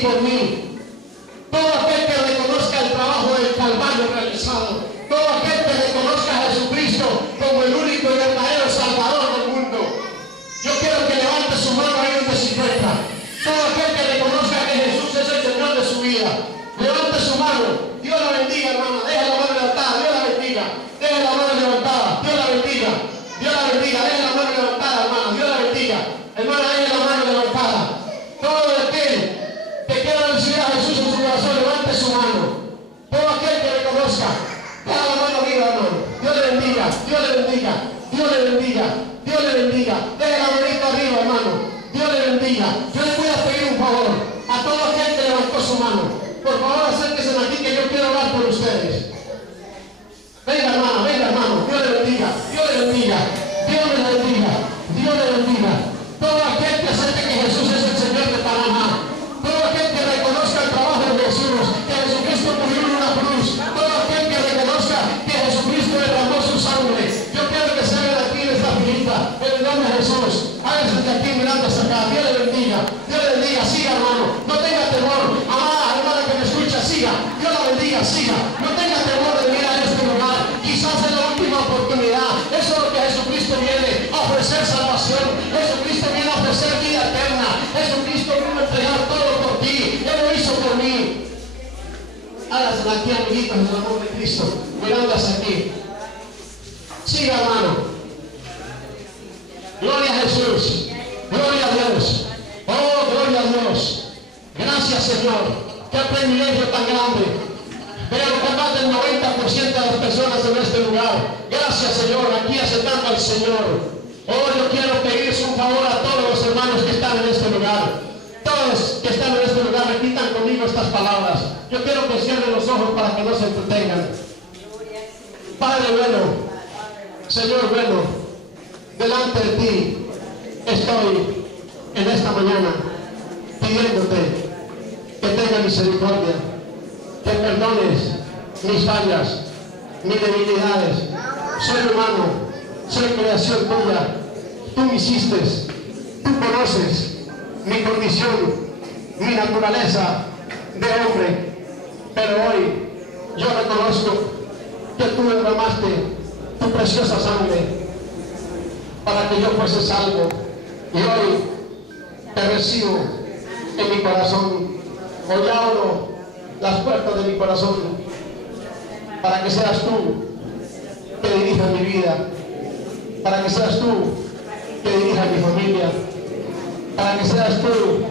y por mí. Todo aquel que reconozca el trabajo del Calvario realizado, todo aquel que reconozca a Jesucristo como el único y verdadero Salvador del mundo. Yo quiero que levante su mano ahí donde se encuentra. Todo aquel que reconozca que Jesús es el Señor de su vida, levante su mano. Dios la bendiga, hermana. Deje la mano levantada. Dios la bendiga. Deje la mano levantada. Dios la bendiga. Dios la bendiga. Deje la mano levantada, hermana. Dios la bendiga. Hermana, deje la mano levantada. Todo aquel que quiera recibir a Jesús en su corazón, levante su mano. Todo aquel que reconozca, deja la mano arriba, hermano. Dios le bendiga. Dios le bendiga. Dios le bendiga. Dios le bendiga. Deje la manita arriba, hermano. Dios le bendiga. Yo le voy a pedir un favor a todo aquel que levantó su mano. Por favor, acérquense aquí que yo quiero hablar por ustedes. Venga, hermano, venga, hermano. Dios le bendiga. Dios le bendiga. Dios le bendiga. Dios le bendiga. Todo aquel que acepte que Jesús es el Señor de Panamá. Todo aquel que reconozca el trabajo de Jesús, que Jesucristo murió en una cruz. Todo aquel que reconozca que Jesucristo derramó su sangre. Yo quiero que se haga de aquí de esta filita. En el nombre de Jesús. Háganse de aquí mirando hacia acá. Dios le bendiga. Dios le bendiga. Siga, hermano. No tenga temor. Amada hermana que me escucha, siga. Dios la bendiga. Siga. No tenga temor de venir a este lugar. Quizás es la última oportunidad. Eso es lo que Jesucristo viene a ofrecer salvación. Jesucristo viene a ofrecer vida eterna. Jesucristo vino a entregar todo por ti. Él lo hizo por mí. Háganse aquí, amiguitos, en el amor de Cristo. Mirando hacia aquí. Siga, hermano. Gloria a Jesús. Gloria a Dios. Oh, gloria a Dios. Gracias, Señor. Qué privilegio tan grande. Veo que más del 90% de las personas en este lugar. Gracias, Señor. Aquí aceptando al Señor. Oh, yo quiero pedirles un favor a todos los hermanos que están en este lugar. Todos que están en este lugar, repitan conmigo estas palabras. Yo quiero que cierren los ojos para que no se entretengan. Padre bueno, Señor bueno, delante de ti estoy en esta mañana pidiéndote que tengas misericordia, que perdones mis fallas, mis debilidades. Soy humano, soy creación tuya. Tú me hiciste, tú conoces mi condición, mi naturaleza de hombre. Pero hoy yo reconozco que tú derramaste tu preciosa sangre para que yo fuese salvo. Y hoy te recibo en mi corazón. Hoy abro las puertas de mi corazón para que seas tú que dirija mi vida, para que seas tú que dirija mi familia, para que seas tú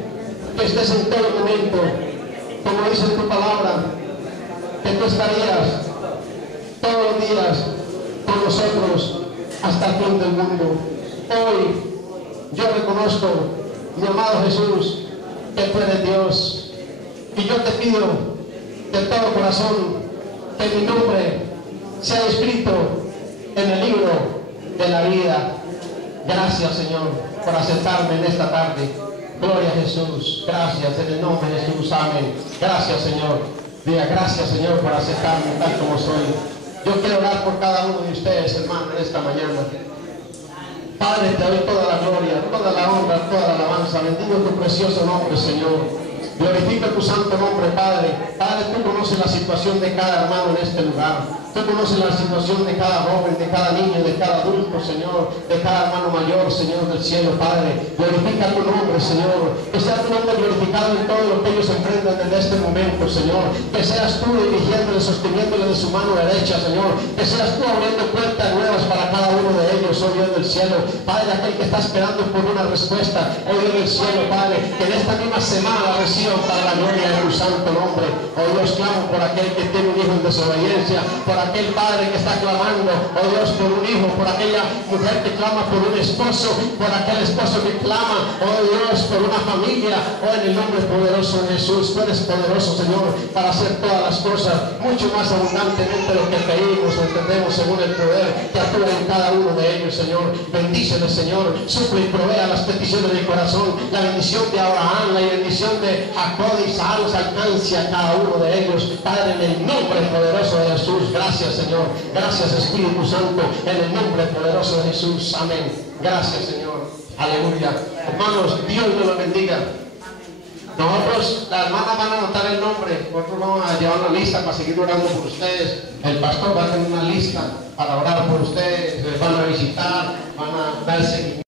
que estés en todo momento, como dice tu palabra, que tú estarías todos los días con nosotros hasta el fin del mundo. Hoy yo reconozco, mi amado Jesús, que tú eres Dios, y yo te pido de todo corazón que mi nombre sea escrito en el libro de la vida. Gracias, Señor, por aceptarme en esta tarde. Gloria a Jesús. Gracias en el nombre de Jesús. Amén. Gracias, Señor. Diga gracias, Señor, por aceptarme tal como soy. Yo quiero orar por cada uno de ustedes, hermano, en esta mañana. Padre, te doy toda la gloria, toda la honra, toda la alabanza. Bendigo tu precioso nombre, Señor. Glorifica tu santo nombre, Padre. Padre, tú conoces la situación de cada hermano en este lugar. Tú conoces la situación de cada joven, de cada niño, de cada adulto, Señor, de cada hermano mayor, Señor del cielo, Padre. Glorifica tu nombre, Señor. Que sea tu nombre glorificado en todo lo que ellos enfrentan en este momento, Señor. Que seas tú dirigiéndole, sosteniéndole de su mano derecha, Señor. Que seas tú abriendo puertas nuevas para cada uno de ellos, oh Dios del cielo. Padre, aquel que está esperando por una respuesta, oh Dios del cielo, Padre, que en esta misma semana reciban para la gloria de tu santo nombre. Oh Dios, clamo por aquel que tiene un hijo en desobediencia, por aquel padre que está clamando, oh Dios, por un hijo, por aquella mujer que clama por un esposo, por aquel esposo que clama, oh Dios, por una familia. Oh, en el nombre poderoso de Jesús, tú eres poderoso, Señor, para hacer todas las cosas mucho más abundantemente de lo que pedimos o entendemos, según el poder que actúa en cada uno de ellos, Señor. Bendíceles, Señor, suple y provea las peticiones del corazón. La bendición de Abraham, la bendición de Jacob y Isaac alcance a cada uno de ellos, Padre, en el nombre poderoso de Jesús. Gracias, Señor. Gracias, Espíritu Santo, en el nombre poderoso de Jesús. Amén. Gracias, Señor. Aleluya. Hermanos, Dios nos lo bendiga. Nosotros, las hermanas van a anotar el nombre, nosotros vamos a llevar una lista para seguir orando por ustedes. El pastor va a tener una lista para orar por ustedes, les van a visitar, van a dar seguimiento.